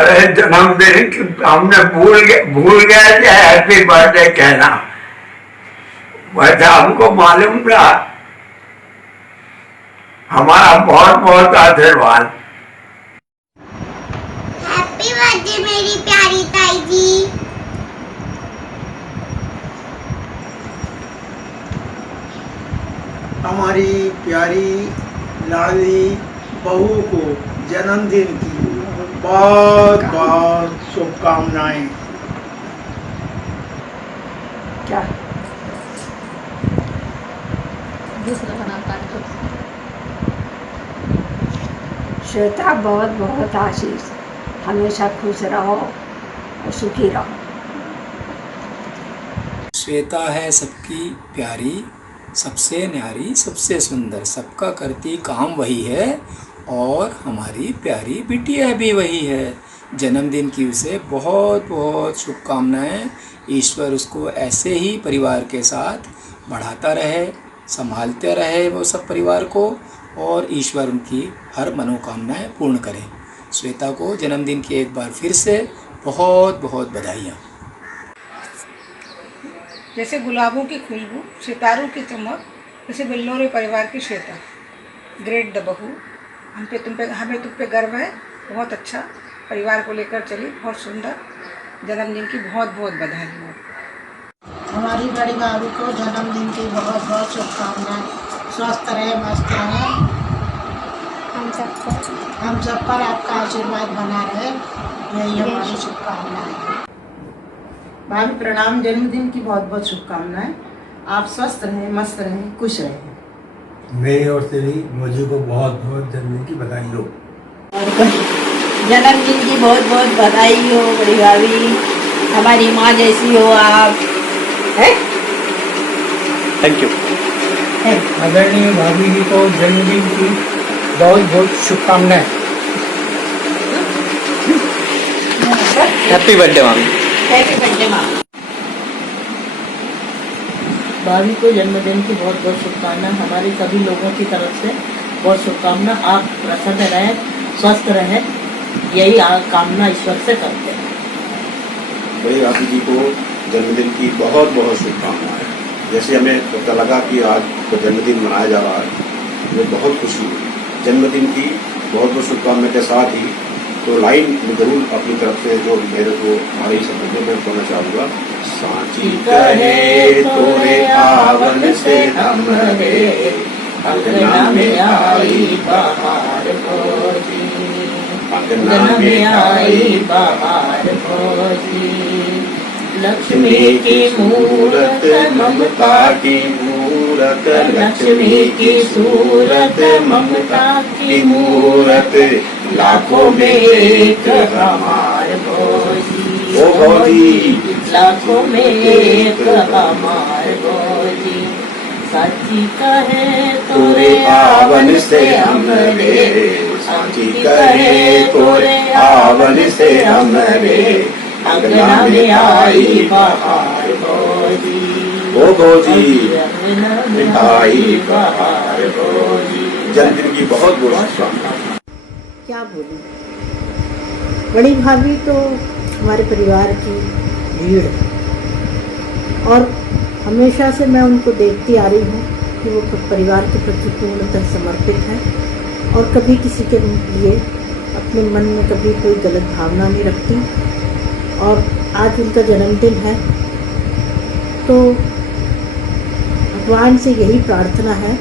अरे जन्मदिन की हमने भूल गए थे हैप्पी बर्थडे कहना। वैसे हमको मालूम था। हमारा बहुत बहुत आशीर्वाद। हैप्पी बर्थडे मेरी प्यारी ताई जी। हमारी प्यारी लाली बहू को जन्मदिन की बहुत बहुत शुभकामनाएं। क्या दूसरा बना काट। श्वेता बहुत बहुत आशीष, हमेशा खुश रहो और सुखी रहो। श्वेता है सबकी प्यारी, सबसे न्यारी, सबसे सुंदर, सबका करती काम वही है और हमारी प्यारी बिटिया भी वही है। जन्मदिन की उसे बहुत बहुत शुभकामनाएं। ईश्वर उसको ऐसे ही परिवार के साथ बढ़ाता रहे, संभालते रहे वो सब परिवार को, और ईश्वर उनकी हर मनोकामनाएं पूर्ण करे। श्वेता को जन्मदिन की एक बार फिर से बहुत बहुत बधाइयाँ। जैसे गुलाबों की खुशबू, सितारों की चमक, जैसे बिल्लोरे परिवार की श्वेता। ग्रेट द बहू, हमें तुम पे गर्व है। बहुत अच्छा परिवार को लेकर चली, बहुत सुंदर। जन्मदिन की बहुत बहुत बधाई। हमारी बड़ी बाबू को जन्मदिन की बहुत बहुत शुभकामनाएं। स्वस्थ रहे, मस्त रहे। हम सब पर आपका आशीर्वाद बना रहे, यही हमारी शुभकामनाएं। भाभी प्रणाम, जन्मदिन की बहुत बहुत शुभकामनाएं। आप स्वस्थ रहें, मस्त रहें, खुश रहें। मेरी ओर से भी मुझे को बहुत बहुत जन्मदिन की बधाई हो। जन्मदिन की बहुत बहुत बधाई हो बड़ी भाभी, हमारी माँ जैसी हो आप। Thank you. आदरणीय भाभी जी को जन्मदिन की बहुत बहुत शुभकामनाएं। हैप्पी बर्थडे मामी। हैप्पी बर्थडे माँ। भाभी को जन्मदिन की बहुत बहुत शुभकामनाएं। हमारी सभी लोगों की तरफ से बहुत शुभकामना। आप प्रसन्न रहें, स्वस्थ रहें, यही कामना ईश्वर से करते हैं। बड़ी भाभी जी को जन्मदिन की बहुत बहुत शुभकामनाएं। जैसे हमें पता लगा कि आज तो जन्मदिन मनाया जा रहा है, मुझे बहुत खुशी हुई। जन्मदिन की बहुत बहुत शुभकामनाएं के साथ ही तो लाइन में जरूर अपनी तरफ से जो मेरे को हमारे शब्दों में कहना चाहूँगा। सांची कहे तोरे आवन से हम रे, अंगना में आई बहार खोजी, अंगना में आई बहार खोजी। लक्ष्मी की मूरत ममता की मूरत, लक्ष्मी की सूरत ममता की मूरत, लाखों में एक हमार भोजी। ओ भोजी, लाखों में एक हमार भोजी। साची कहे तोरे आवन से हमरे, साची कहे तोरे आवन से हमरे, अंगना में आई बहार भोजी। ओ भोजी, आई बहार भोजी। जन्मदिन की बहुत बहुत शुभकामनाएं। क्या बोलूं, बड़ी भाभी तो हमारे परिवार की रीढ़ है और हमेशा से मैं उनको देखती आ रही हूँ कि वो परिवार के प्रति पूर्णतः समर्पित हैं और कभी किसी के लिए अपने मन में कभी कोई गलत भावना नहीं रखती। और आज उनका जन्मदिन है तो भगवान से यही प्रार्थना है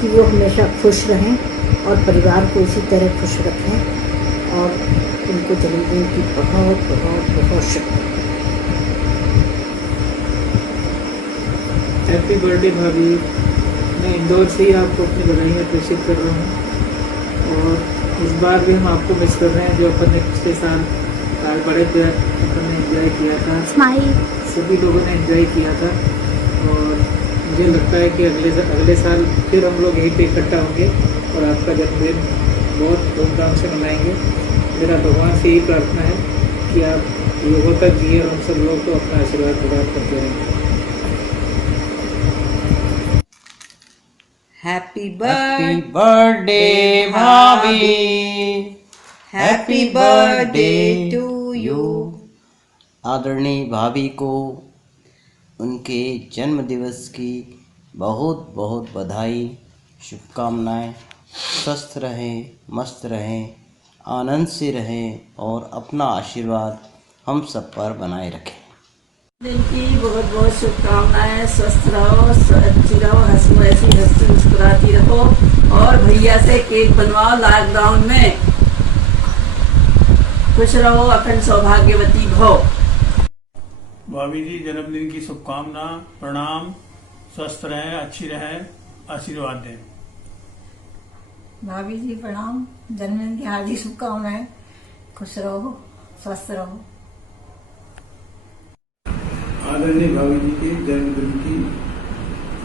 कि वो हमेशा खुश रहें और परिवार को इसी तरह खुश रखें और उनको जन्मदिन की बहुत बहुत बहुत शुभकामनाएं। हैप्पी बर्थडे भाभी। मैं इंदौर से ही आपको अपनी बधाइयाँ प्रेषित कर रहा हूँ और इस बार भी हम आपको मिस कर रहे हैं। जो अपन ने पिछले साल बड़े प्यार अपन ने एंजॉय किया था, सभी लोगों ने एंजॉय किया था और मुझे लगता है कि अगले साल फिर हम लोग यहीं पे इकट्ठा होंगे और आपका जन्मदिन बहुत धूमधाम से मनाएंगे। मेरा भगवान से यही प्रार्थना है कि आप युगों तक जिए और हम सब लोग को अपना आशीर्वाद प्रदान करते रहें। हैप्पी बर्थडे भाभी। Happy birthday to you. आदरणीय भाभी को उनके जन्म दिवस की बहुत बहुत बधाई, शुभकामनाएं। स्वस्थ रहें, मस्त रहें, आनंद से रहें और अपना आशीर्वाद हम सब पर बनाए रखें। दिन की बहुत बहुत शुभकामनाएं। स्वस्थ रहो, अच्छी रहो, ऐसी हंसती मुस्कुराती रहो और भैया से केक बनवाओ लॉकडाउन में। खुश रहो, अखंड सौभाग्यवती भव। भाभी जी जन्मदिन की शुभकामना, प्रणाम। स्वस्थ रहें, अच्छी रहें, आशीर्वाद दें। भाभी जी प्रणाम, जन्मदिन की हार्दिक शुभकामनाएं। खुश रहो, स्वस्थ रहो। आदरणीय भाभी जी के जन्मदिन की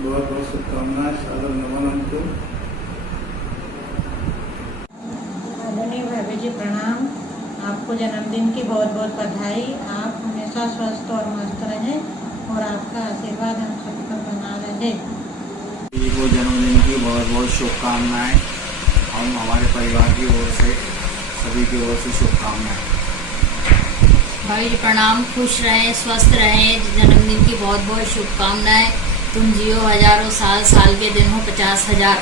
बहुत बहुत शुभकामनाएं, सादर नमन हमको। आदरणीय भाभी जी प्रणाम, आपको जन्मदिन की बहुत बहुत बधाई। आप हमेशा स्वस्थ और मस्त रहें और आपका आशीर्वाद हम सब पर बना रहे। को जन्मदिन की बहुत बहुत शुभकामनाएं। हम हमारे परिवार की ओर से, सभी की ओर से शुभकामनाएं। भाई जी प्रणाम, खुश रहें, स्वस्थ रहें, जन्मदिन की बहुत बहुत शुभकामनाएं। तुम जियो हजारों साल, साल के दिन हो 50,000।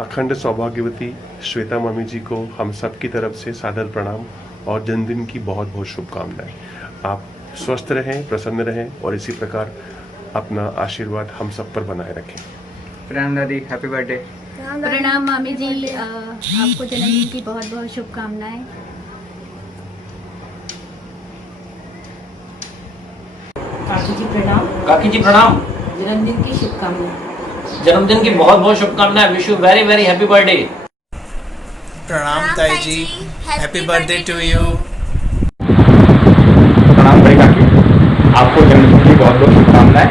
अखंड सौभाग्यवती श्वेता मम्मी जी को हम सब की तरफ से सादर प्रणाम और जन्मदिन की बहुत बहुत शुभकामनाएं। आप स्वस्थ रहें, प्रसन्न रहें और इसी प्रकार अपना आशीर्वाद हम सब पर बनाए रखें। प्रणाम दादी, हैप्पी बर्थडे। प्रणाम मामी जी, आपको जन्मदिन की बहुत बहुत शुभकामनाएं। काकी जी प्रणाम। काकी जी प्रणाम। जन्मदिन की शुभकामनाएं। जन्मदिन की बहुत बहुत शुभकामनाएं। Wish you very very happy birthday. प्रणाम ताई जी, हैप्पी बर्थडे टू यू। प्रणाम बड़ी काकी, आपको जन्मदिन की बहुत बहुत शुभकामनाएं।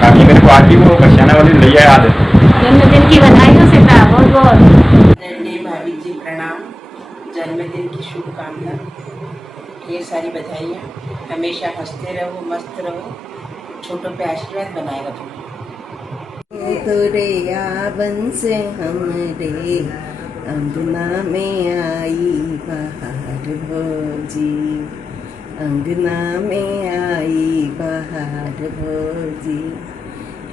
काकी मेरे को आज भी वो कश्याना वाली लैया याद है। जन्मदिन की बधाई हो सीता, बहुत बहुत। आदरणीय भाभी जी प्रणाम, जन्मदिन की शुभकामना, ढेर सारी बधाइयाँ। हमेशा हंसते रहो, मस्त रहो, छोटों पे आशीर्वाद बनाए रखो। तोरे आवन से हमरे अंगना में आई बहार भौजी, अंगना में आई बहार भौजी।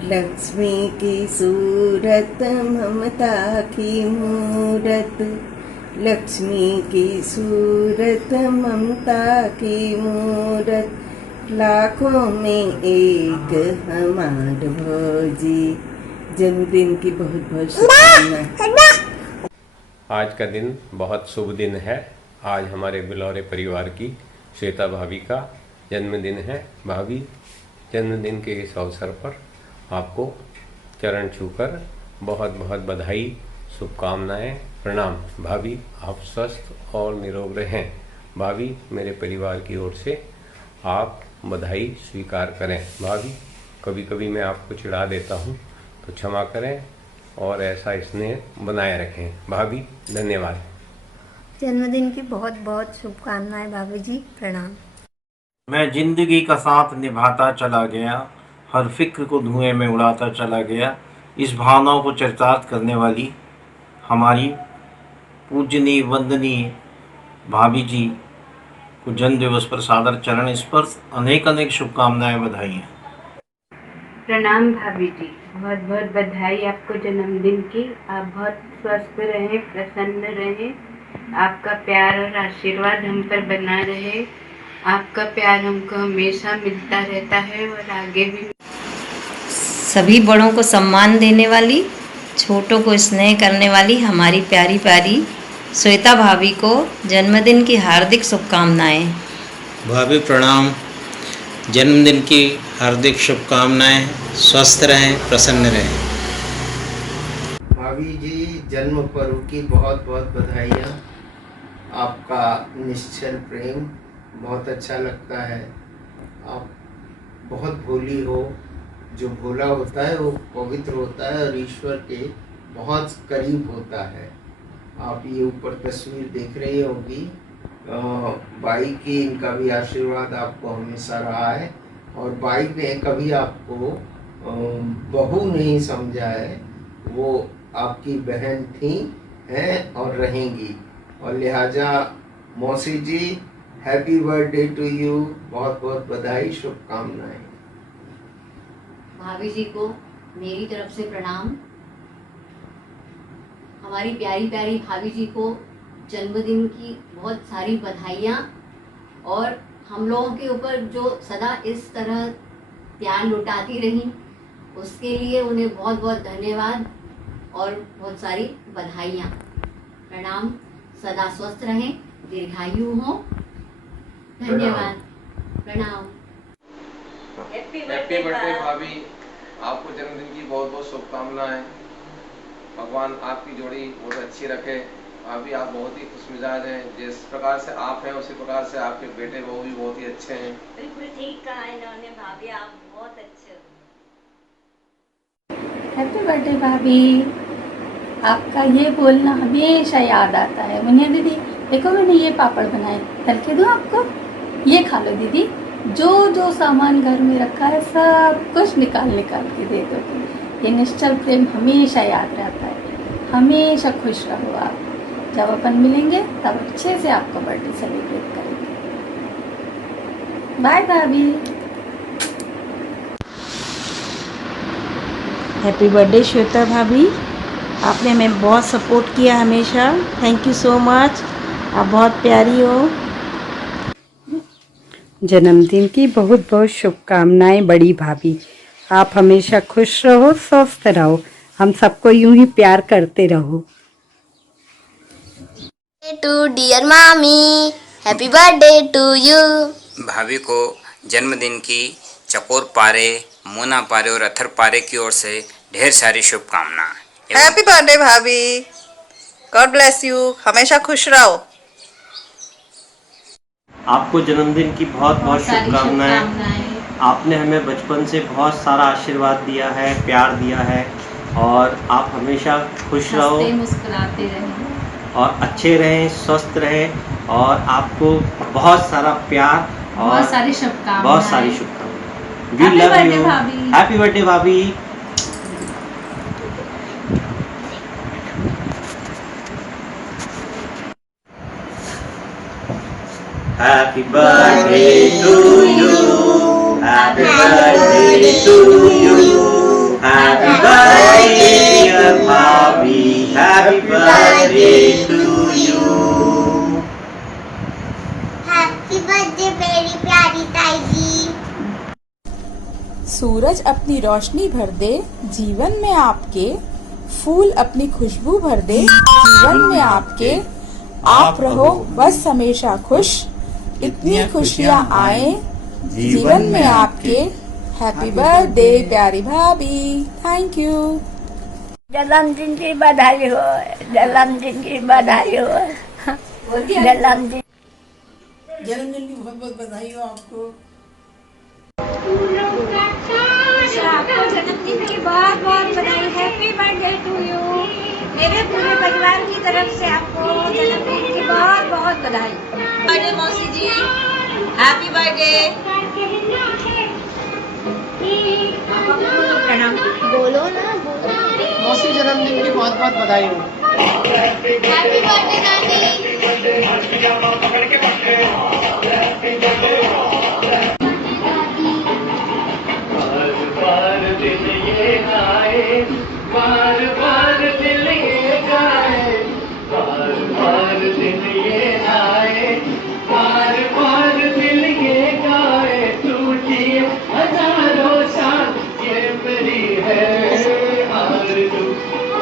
लक्ष्मी की सूरत, ममता की मूरत, लक्ष्मी की सूरत, ममता की मूरत, लाखों में एक हमार भौजी। जन्मदिन की बहुत बहुत शुभकामनाएं। आज का दिन बहुत शुभ दिन है। आज हमारे बिलौरे परिवार की श्वेता भाभी का जन्मदिन है। भाभी, जन्मदिन के इस अवसर पर आपको चरण छूकर बहुत बहुत बधाई, शुभकामनाएं, प्रणाम। भाभी, आप स्वस्थ और निरोग रहें। भाभी, मेरे परिवार की ओर से आप बधाई स्वीकार करें। भाभी, कभी कभी मैं आपको चिढ़ा देता हूँ तो क्षमा करें और ऐसा स्नेह बनाए रखें। भाभी, धन्यवाद। जन्मदिन की बहुत बहुत शुभकामनाएं भाभी जी, प्रणाम। मैं जिंदगी का साथ निभाता चला गया, हर फिक्र को धुएं में उड़ाता चला गया। इस भावनाओं को चरितार्थ करने वाली हमारी पूजनीय वंदनीय भाभी जी को जन्म दिवस पर सादर चरण स्पर्श, अनेक अनेक शुभकामनाएं, बधाइयाँ। प्रणाम भाभी जी, बहुत बहुत बधाई आपको जन्मदिन की। आप बहुत स्वस्थ रहें, प्रसन्न रहें, आपका प्यार और आशीर्वाद हम पर बना रहे। आपका प्यार हमको हमेशा मिलता रहता है और आगे भी। सभी बड़ों को सम्मान देने वाली, छोटों को स्नेह करने वाली हमारी प्यारी प्यारी श्वेता भाभी को जन्मदिन की हार्दिक शुभकामनाएं। भाभी प्रणाम, जन्मदिन की हार्दिक शुभकामनाएं। स्वस्थ रहें, प्रसन्न रहें। भाभी जी, जन्म पर्व की बहुत बहुत बधाइयाँ। आपका निश्चल प्रेम बहुत अच्छा लगता है। आप बहुत भोली हो। जो भोला होता है वो पवित्र होता है और ईश्वर के बहुत करीब होता है। आप ये ऊपर तस्वीर देख रही होगी, बाई की, इनका भी आशीर्वाद आपको हमेशा रहा है और बाई ने कभी आपको बहू नहीं समझा है। वो आपकी बहन थी, हैं और रहेंगी। और लिहाजा मौसी जी हैप्पी बर्थडे टू यू, बहुत बहुत बधाई, शुभकामनाएं। भाभी जी को मेरी तरफ से प्रणाम। हमारी प्यारी प्यारी भाभी जी को जन्मदिन की बहुत सारी बधाइयाँ, और हम लोगों के ऊपर जो सदा इस तरह प्यार लुटाती रही उसके लिए उन्हें बहुत बहुत धन्यवाद और बहुत सारी बधाइयाँ। प्रणाम, सदा स्वस्थ रहें, दीर्घायु हो। धन्यवाद, प्रणाम। हैप्पी बर्थडे भाभी, आपको जन्मदिन की बहुत बहुत शुभकामनाएं। भगवान आपकी जोड़ी बहुत अच्छी रखे। भाभी आप बहुत ही खुशमिजाज हैं, जिस प्रकार से आप हैं उसी प्रकार से आपके बेटे वो भी बहुत ही अच्छे हैं। बिल्कुल ठीक कहा इन्होंने भाभी, आप बहुत अच्छे हो। हैप्पी बर्थडे भाभी, आपका ये बोलना हमेशा याद आता है। मुनिया दीदी देखो मैंने ये पापड़ बनाए, तल के दूँ आपको, ये खा लो दीदी। जो जो सामान घर में रखा है सब कुछ निकाल निकाल के दे दो। ये निश्चल प्रेम हमेशा याद रहता है। हमेशा खुश रहो आप। जब अपन मिलेंगे तब अच्छे से आपका बर्थडे सेलिब्रेट करेंगे। बाय भाभी। हैप्पी बर्थडे श्वेता भाभी, आपने हमें बहुत सपोर्ट किया हमेशा। थैंक यू सो मच, आप बहुत प्यारी हो। जन्मदिन की बहुत बहुत शुभकामनाएं बड़ी भाभी। आप हमेशा खुश रहो, स्वस्थ रहो, हम सबको यूं ही प्यार करते रहो। टू डियर मामी, हैप्पी बर्थडे टू यू। भाभी को जन्मदिन की चकोर पारे, मोना पारे और अथर पारे की ओर से ढेर सारी शुभकामनाएं। हैप्पी बर्थडे भाभी, गॉड ब्लेस यू, हमेशा खुश रहो। आपको जन्मदिन की बहुत बहुत शुभकामनाएं। आपने हमें बचपन से बहुत सारा आशीर्वाद दिया है, प्यार दिया है, और आप हमेशा खुश रहो, मुस्कुराते रहें और अच्छे रहें, स्वस्थ रहें, और आपको बहुत सारा प्यार और बहुत सारी शुभकामनाएं। बहुत सारी शुभकामनाएं। We love you. Happy birthday भाभी। Happy birthday to you. Happy birthday to you. Happy birthday dear Bobby. Happy birthday to you. Happy birthday मेरी प्यारी ताई जी। सूरज अपनी रोशनी भर दे जीवन में आपके, फूल अपनी खुशबू भर दे जीवन में आपके, आप रहो बस हमेशा खुश, इतनी खुशियाँ आए जीवन में आपके। हैप्पी बर्थडे प्यारी भाभी, थैंक यू। जन्मदिन की बधाई हो, जन्मदिन की बधाई हो, जन्मदिन की बहुत बहुत बधाई हो आपको। आपको जन्मदिन की बहुत बहुत बधाई। Happy birthday to you. मेरे पूरे परिवार की तरफ से आपको जन्मदिन की बहुत बहुत बधाई। बर्थडे मौसी जी, हैप्पी बर्थडे। प्रणाम। बोलो ना, मौसी जन्मदिन की बहुत बहुत बधाई हो। हैप्पी बर्थडे दादी। बार दिल ये गाए, बार बार दिल ये गाए, बार बार दिल ये आए, बार बार दिल ये गाए, टूटी हजारों साल ये मेरी है आरज़ू।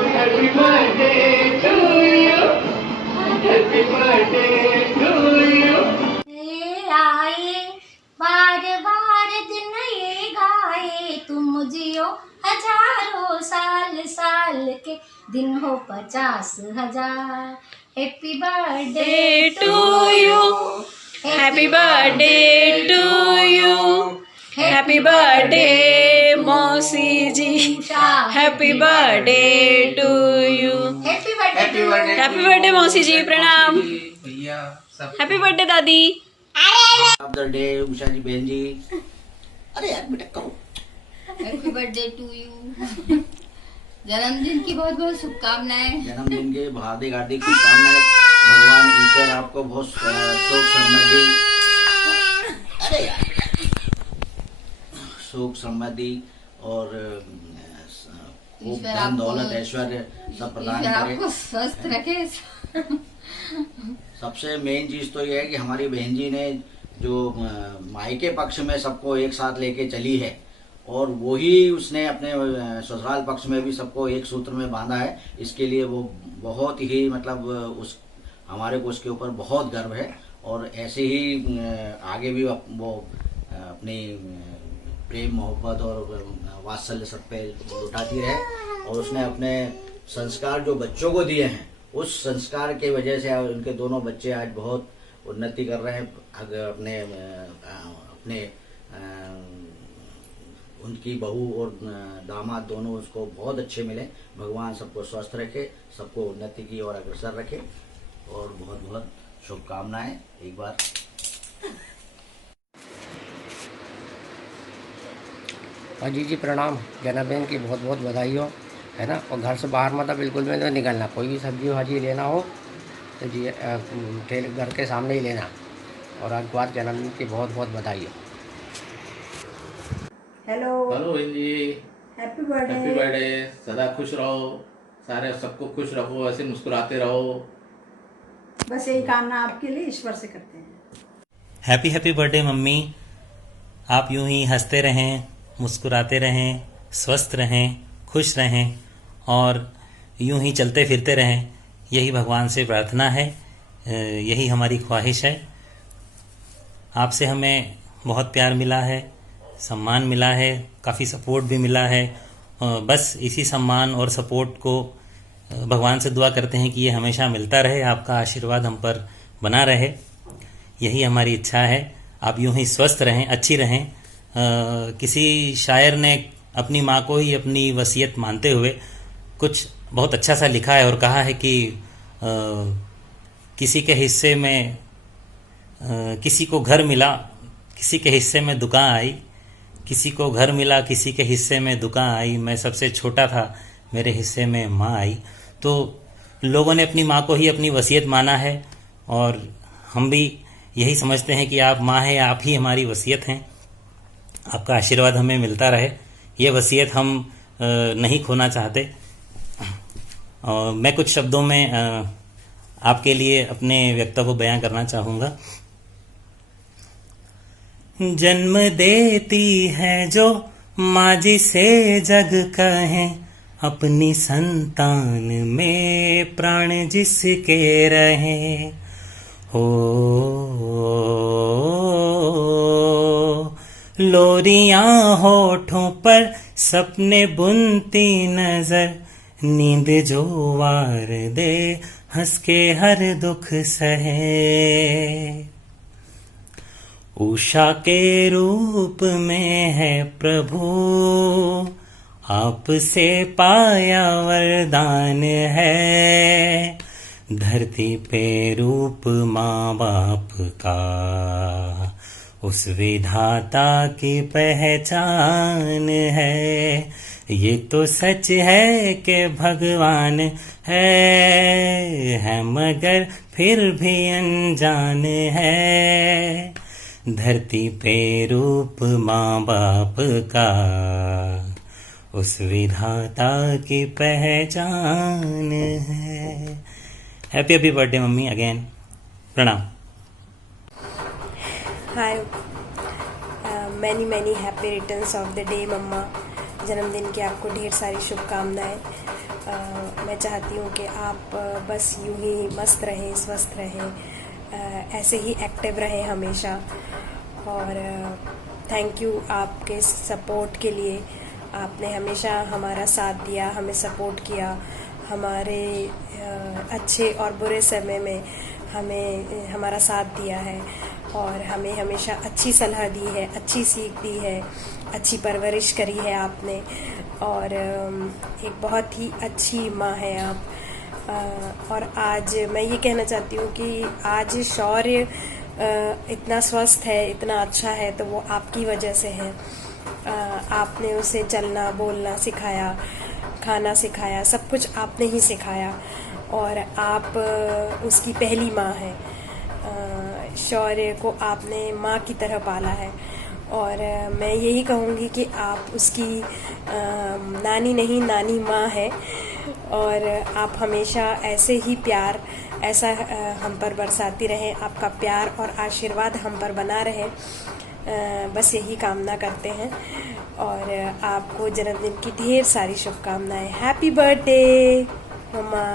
Happy birthday to you, happy birthday to you. आए बार बार दिन ये गाए, तुम जियो हजारों साल, साल के दिन हो 50,000। Happy birthday to you, happy birthday to you, happy birthday मौसी जी, happy birthday to you. Happy birthday, happy birthday मौसी जी, प्रणाम। हैप्पी बर्थडे दादी। डे उषा जी, बहन जी। अरे यार बेटा कहो। Happy birthday to you. जन्मदिन की बहुत बहुत शुभकामनाएं। जन्मदिन के हार्दिक हार्दिक शुभकामनाएं। भगवान ईश्वर आपको बहुत सुख समृद्धि, अरे यार, सुख समृद्धि और खूब धन दौलत ऐश्वर्य सब प्रदान करे, आपको स्वस्थ रखे। सबसे मेन चीज तो ये है कि हमारी बहन जी ने जो मायके पक्ष में सबको एक साथ लेके चली है और वही उसने अपने ससुराल पक्ष में भी सबको एक सूत्र में बांधा है, इसके लिए वो बहुत ही मतलब उस हमारे को उसके ऊपर बहुत गर्व है। और ऐसे ही आगे भी वो अपनी प्रेम मोहब्बत और वात्सल्य सब पे लुटाती रहे और उसने अपने संस्कार जो बच्चों को दिए हैं उस संस्कार के वजह से उनके दोनों बच्चे आज बहुत उन्नति कर रहे हैं। अपने उनकी बहू और दामाद दोनों उसको बहुत अच्छे मिले। भगवान सबको स्वस्थ रखे, सबको उन्नति की ओर अग्रसर रखे और बहुत बहुत शुभकामनाएं एक बार। अजी जी प्रणाम, जन्मदिन की बहुत बहुत बधाई हो, है ना। और घर से बाहर मतलब बिल्कुल भी नहीं निकलना, कोई भी सब्जी भाजी लेना हो तो जी ठेले घर के सामने ही लेना। और आज बार जन्मदिन की बहुत बहुत बधाई हो। हेलो हेलो बहन जी, हैप्पी बर्थडे। हैप्पी बर्थडे, सदा खुश रहो, सारे सबको खुश रखो, ऐसे मुस्कुराते रहो। बस यही कामना आपके लिए ईश्वर से करते हैं। हैप्पी हैप्पी बर्थडे मम्मी, आप यूं ही हंसते रहें, मुस्कुराते रहें, स्वस्थ रहें, खुश रहें और यूं ही चलते फिरते रहें, यही भगवान से प्रार्थना है, यही हमारी ख्वाहिश है। आपसे हमें बहुत प्यार मिला है, सम्मान मिला है, काफ़ी सपोर्ट भी मिला है। बस इसी सम्मान और सपोर्ट को भगवान से दुआ करते हैं कि ये हमेशा मिलता रहे, आपका आशीर्वाद हम पर बना रहे, यही हमारी इच्छा है। आप यूं ही स्वस्थ रहें, अच्छी रहें। किसी शायर ने अपनी माँ को ही अपनी वसीयत मानते हुए कुछ बहुत अच्छा सा लिखा है और कहा है कि किसी के हिस्से में किसी को घर मिला, किसी के हिस्से में दुकान आई, किसी को घर मिला, किसी के हिस्से में दुकान आई, मैं सबसे छोटा था, मेरे हिस्से में माँ आई। तो लोगों ने अपनी माँ को ही अपनी वसीयत माना है और हम भी यही समझते हैं कि आप माँ हैं, आप ही हमारी वसीयत हैं। आपका आशीर्वाद हमें मिलता रहे, ये वसीयत हम नहीं खोना चाहते। और मैं कुछ शब्दों में आपके लिए अपने व्यक्तव्य को बयां करना चाहूँगा। जन्म देती है जो माँ जिसे जग कहें, अपनी संतान में प्राण जिसके रहे हो। लोरियां होठों पर सपने बुनती नजर, नींद जो वार दे हंस के हर दुख सहे। उषा के रूप में है प्रभु, आपसे पाया वरदान है। धरती पे रूप माँ बाप का, उस विधाता की पहचान है। ये तो सच है कि भगवान है मगर फिर भी अनजान है। धरती पे रूप माँ बाप का, उस विधाता की पहचान है। Happy happy birthday mummy again, प्रणाम। Hi, many many happy returns of the day mama. जन्मदिन की आपको ढेर सारी शुभकामनाएं। मैं चाहती हूँ कि आप बस यूं ही मस्त रहें, स्वस्थ रहें, ऐसे ही एक्टिव रहें हमेशा। और थैंक यू आपके सपोर्ट के लिए। आपने हमेशा हमारा साथ दिया, हमें सपोर्ट किया, हमारे अच्छे और बुरे समय में हमें हमारा साथ दिया है और हमें हमेशा अच्छी सलाह दी है, अच्छी सीख दी है, अच्छी परवरिश करी है आपने। और एक बहुत ही अच्छी माँ है आप। और आज मैं ये कहना चाहती हूँ कि आज शौर्य इतना स्वस्थ है, इतना अच्छा है, तो वो आपकी वजह से है। आपने उसे चलना बोलना सिखाया, खाना सिखाया, सब कुछ आपने ही सिखाया। और आप उसकी पहली माँ हैं। शौर्य को आपने माँ की तरह पाला है और मैं यही कहूँगी कि आप उसकी नानी नहीं नानी माँ है और आप हमेशा ऐसे ही प्यार ऐसा हम पर बरसाती रहें। आपका प्यार और आशीर्वाद हम पर बना रहे, बस यही कामना करते हैं और आपको जन्मदिन की ढेर सारी शुभकामनाएं। हैप्पी बर्थडे मम्मा।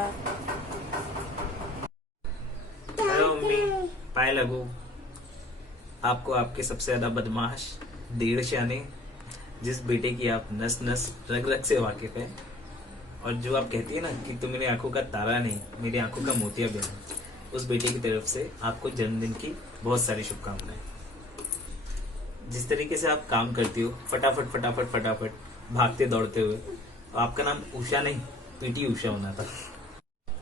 हेलो मम्मी, पाए लगो। आपको आपके सबसे ज़्यादा बदमाश देर शाने, जिस बेटे की आप नस नस रग रग से वाकिफ है और जो आप कहती है ना कि तुम मेरी आंखों का तारा नहीं मेरी आंखों का मोतिया बिन, उस बेटे की तरफ से आपको जन्मदिन की बहुत सारी शुभकामनाएं। जिस तरीके से आप काम करती हो, फटाफट फटाफट फटाफट भागते दौड़ते हुए, आपका नाम उषा नहीं पीटी उषा होना था।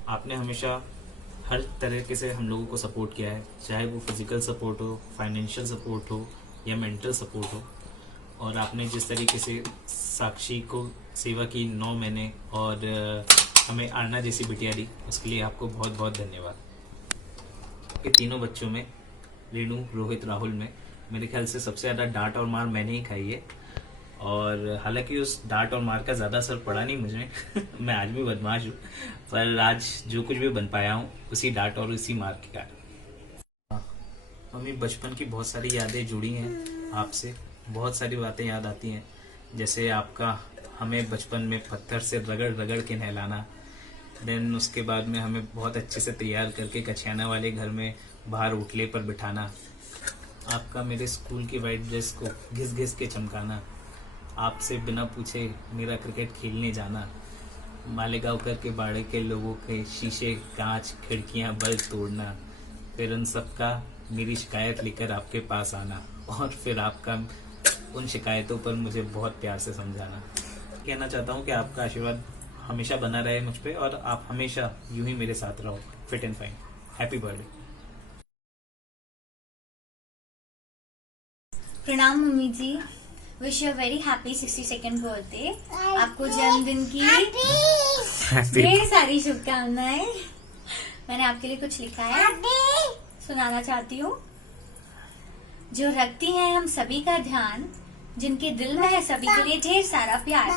आपने हमेशा हर तरीके से हम लोगों को सपोर्ट किया है, चाहे वो फिजिकल सपोर्ट हो, फाइनेंशियल सपोर्ट हो या मेंटल सपोर्ट हो। और आपने जिस तरीके से साक्षी को सेवा की 9 महीने और हमें आरना जैसी बिटिया दी, उसके लिए आपको बहुत बहुत धन्यवाद। कि तीनों बच्चों में, रेणु, रोहित, राहुल में मेरे ख्याल से सबसे ज़्यादा डांट और मार मैंने ही खाई है और हालांकि उस डांट और मार का ज़्यादा असर पड़ा नहीं मुझे मैं आज भी बदमाश हूँ, पर आज जो कुछ भी बन पाया हूँ उसी डांट और उसी मार के कारण। मम्मी, बचपन की बहुत सारी यादें जुड़ी हैं आपसे, बहुत सारी बातें याद आती हैं, जैसे आपका हमें बचपन में पत्थर से रगड़ रगड़ के नहलाना, देन उसके बाद में हमें बहुत अच्छे से तैयार करके कछियाना वाले घर में बाहर उठले पर बिठाना, आपका मेरे स्कूल की वाइट ड्रेस को घिस घिस के चमकाना, आपसे बिना पूछे मेरा क्रिकेट खेलने जाना, मालेगांव के बाड़े के लोगों के शीशे, कांच, खिड़कियां, बल्ब तोड़ना, फिर उन सब का मेरी शिकायत लेकर आपके पास आना और फिर आपका उन शिकायतों पर मुझे बहुत प्यार से समझाना। कहना चाहता हूँ कि आपका आशीर्वाद हमेशा बना रहे मुझ पे और आप हमेशा यूं ही मेरे साथ रहो, fit and fine. Happy birthday. प्रणाम मम्मी जी, wish you very happy 62nd birthday. आपको जन्मदिन की ढेर सारी शुभकामनाएं। मैंने आपके लिए कुछ लिखा है, सुनाना चाहती हूँ। जो रखती हैं हम सभी का ध्यान, जिनके दिल में है सभी के लिए ढेर सारा प्यार,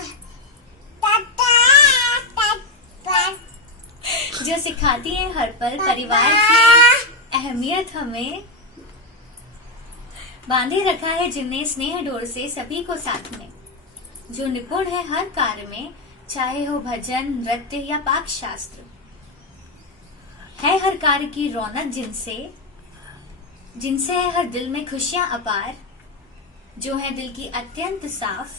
जो सिखाती हैं हर पल परिवार की अहमियत हमें, बांधे रखा है जिनने स्नेह डोर से सभी को साथ में, जो निपुण है हर कार्य में, चाहे हो भजन, नृत्य या पाक शास्त्र, है हर कार्य की रौनक जिनसे है हर दिल में खुशियां अपार, जो है दिल की अत्यंत साफ,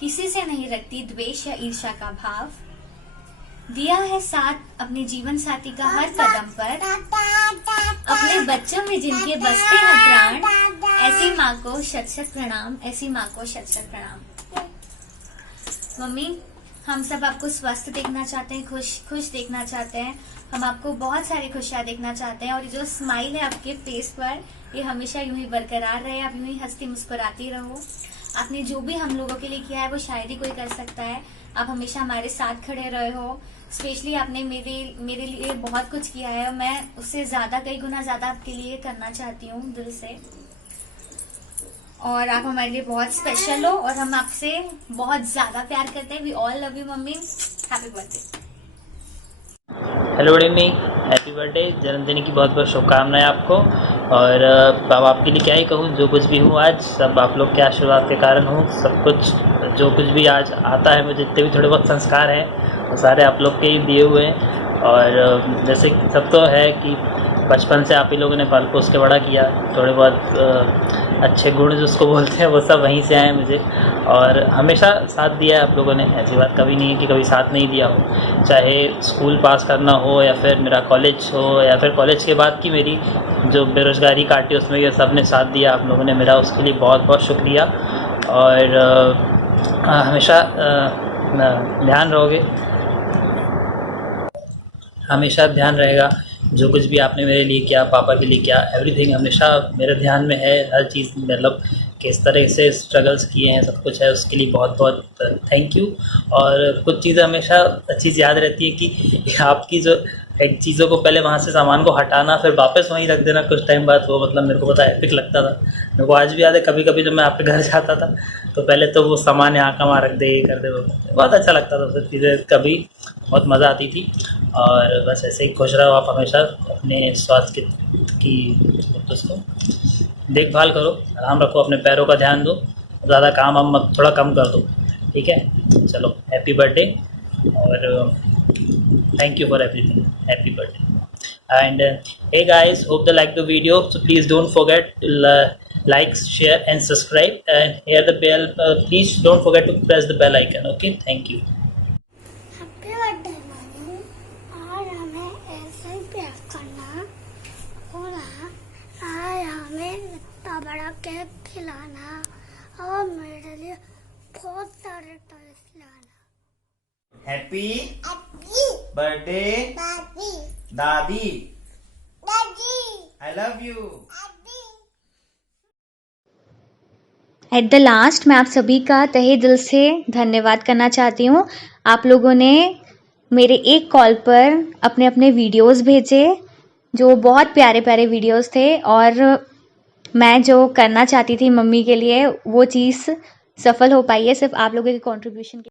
किसी से नहीं रखती द्वेष या ईर्ष्या का भाव, दिया है साथ अपने जीवन साथी का हर कदम पर, अपने बच्चों में जिनके बसते हैं प्राण, ऐसी माँ को शत शत प्रणाम, ऐसी माँ को शत शत प्रणाम। मम्मी, हम सब आपको स्वस्थ देखना चाहते हैं, खुश देखना चाहते हैं, हम आपको बहुत सारी खुशियाँ देखना चाहते हैं और ये जो स्माइल है आपके फेस पर, ये हमेशा यूं ही बरकरार रहे, आप यूं ही हंसती मुस्कुराती रहो। आपने जो भी हम लोगों के लिए किया है वो शायद ही कोई कर सकता है। आप हमेशा हमारे साथ खड़े रहे हो, स्पेशली आपने मेरे लिए बहुत कुछ किया है और मैं उससे ज्यादा, कई गुना ज्यादा आपके लिए करना चाहती हूँ दिल से। और आप हमारे लिए बहुत स्पेशल हो और हम आपसे बहुत ज्यादा प्यार करते हैं। We all love you mummy, happy birthday. Hello mummy, happy birthday. जन्मदिन की बहुत बहुत शुभकामनाएं आपको। और अब आपके लिए क्या ही कहूँ, जो कुछ भी हूँ आज सब आप लोग के आशीर्वाद के कारण हूँ। सब कुछ जो कुछ भी आज आता है, मुझे जितने भी थोड़े बहुत संस्कार हैं वो सारे आप लोग के ही दिए हुए हैं। और जैसे सब तो है कि बचपन से आप ही लोगों ने पाल पोस के बड़ा किया, थोड़े बहुत अच्छे गुण जिसको बोलते हैं वो सब वहीं से आए मुझे, और हमेशा साथ दिया है आप लोगों ने। ऐसी बात कभी नहीं है कि कभी साथ नहीं दिया हो, चाहे स्कूल पास करना हो या फिर मेरा कॉलेज हो या फिर कॉलेज के बाद की मेरी जो बेरोज़गारी काटी उसमें ये सब ने साथ दिया आप लोगों ने मेरा, उसके लिए बहुत बहुत शुक्रिया। और हमेशा ध्यान रहोगे, हमेशा ध्यान रहेगा जो कुछ भी आपने मेरे लिए किया, पापा के लिए किया, एवरीथिंग हमेशा मेरे ध्यान में है। हर चीज़ मतलब किस तरह से स्ट्रगल्स किए हैं, सब कुछ है, उसके लिए बहुत बहुत थैंक यू। और कुछ चीज़ें हमेशा चीज़ याद रहती है कि आपकी जो एक चीज़ों को पहले वहाँ से सामान को हटाना फिर वापस वहीं रख देना कुछ टाइम बाद, वो मतलब मेरे को पता एपिक लगता था। मेरे को आज भी याद है, कभी कभी जब मैं आपके घर जाता था तो पहले तो वो सामान यहाँ का वहाँ रख दे, ये कर दे, वो कर दे, बहुत अच्छा लगता था सब चीज़ें, कभी बहुत मज़ा आती थी। और बस ऐसे ही खुश रहो आप हमेशा, अपने स्वास्थ्य की उसको देखभाल करो, आराम रखो, अपने पैरों का ध्यान दो, ज़्यादा काम हम मत, थोड़ा कम कर दो, ठीक है। चलो हैप्पी बर्थडे और thank you for everything, happy birthday. And hey guys, hope they like the video, so please don't forget to like, share and subscribe, and hit the bell, please don't forget to press the bell icon, okay, thank you. Happy birthday mummy, और हमें ऐसे ही प्यार करना और आज हमें इतना बड़ा केक खिलाना और मेरे लिए बहुत सारे टॉयज लाना। हैप्पी बर्थडे दादी, I love you. At the last मैं आप सभी का तहे दिल से धन्यवाद करना चाहती हूँ। आप लोगों ने मेरे एक कॉल पर अपने अपने वीडियोस भेजे, जो बहुत प्यारे प्यारे वीडियोस थे, और मैं जो करना चाहती थी मम्मी के लिए वो चीज़ सफल हो पाई है सिर्फ आप लोगों के कंट्रीब्यूशन के